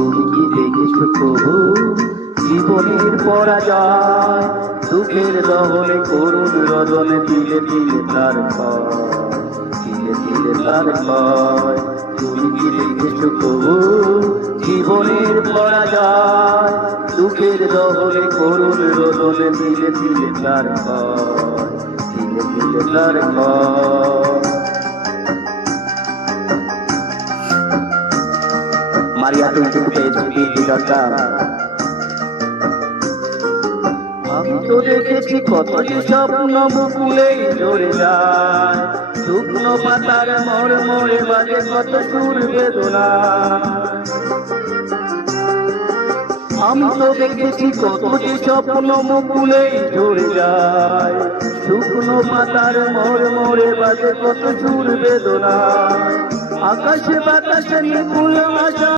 তুমি কি দেখেছো প্রভু জীবনের পরাজয়, দুঃখের দহনে করুণ রদনে দিলে দিলে তার ভয়, দিলে দিলে তার ভয়। তুমি কি দেখেছো প্রভু জীবনের পরাজয়, দুঃখের দহনে করুণ রদনে দিলে দিলে তার ভয়, দিলে দিলে তার ভয়। মারিয়া 22 পেজ বিদ্যুৎ। আমি তো দেখেছি কত যে স্বপ্ন বুকুলে ঝরে যায়, শুকনো পাতার মোড় মোড়ে বাজে কত সুর বেদনা। আমি তো দেখেছি কত যে স্বপ্ন মুকুলে ঝরে যায়, শুকনো পাতার মোড় মোড়ে বাজে কত সুর বেদনা। আকাশে বাতাসে নিপুল আশা